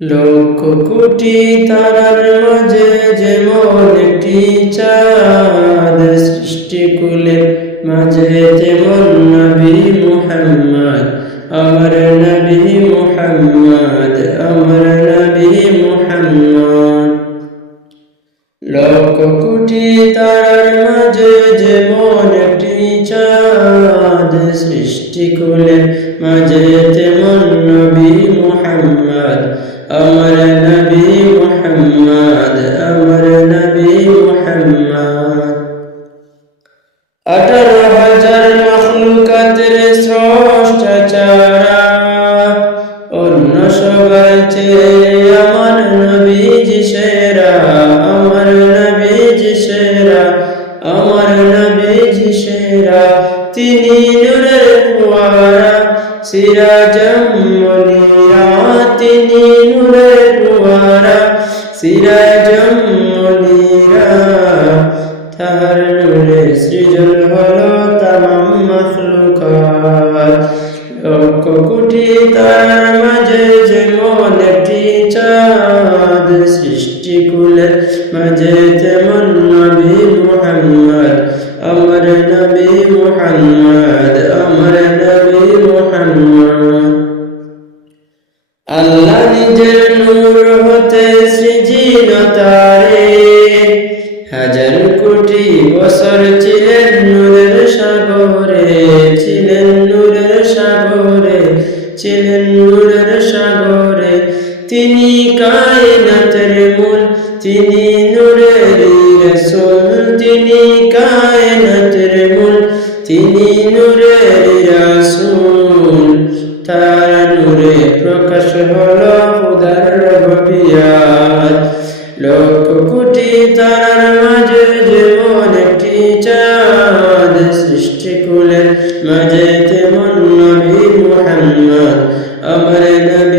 লক্ষ কোটি তারার মাঝে যেমন একটি চাঁদ সৃষ্টি কুলে মাঝে তেমন নবী মুহাম্মদ, আমার নবী মুহাম্মদ, আমার নবী মুহাম্মদ। লক্ষ কোটি তারার মাঝে যেমন একটি চাঁদ সৃষ্টি কুলে মাঝে তেমন নবী মুহাম্মদ মুহাম্মদ আঠারো হাজার মখলুকাতের স্রষ্টা চারা অন্য সবার চেয়ে আমার নবীজি সেরা, আমার নবীজি সেরা, আমার নবীজি সেরা। তিনি নূরের ফুয়ারা সিরাজম মনিরা। তিনি নূরের ফুয়ারা সিরাজম সৃজন হলো তামাম মখলুকাত। লক্ষ কোটি তার মাঝে যেমন একটি চাঁদ সৃষ্টি কুলের মাঝে তেমন নবী মুহাম্মদ, আমার নবী মুহাম্মদ, আমার নবী মুহাম্মদ। আল্লাহ নিজের নূর হাজার কোটি বছর ছিলেন নূরের সাগরে, ছিলেন নূরের সাগরে, ছিলেন নূরের সাগরে। তিনি কায়নাতের মূল, তিনি নূরের রসুল, তিনি কায়নাতের মূল, তিনি নূরের রাসূল। তার নূরে প্রকাশ হলো খুদার রবিয়াত লক্ষ কোটি তারার جنة النبي محمد أمرنا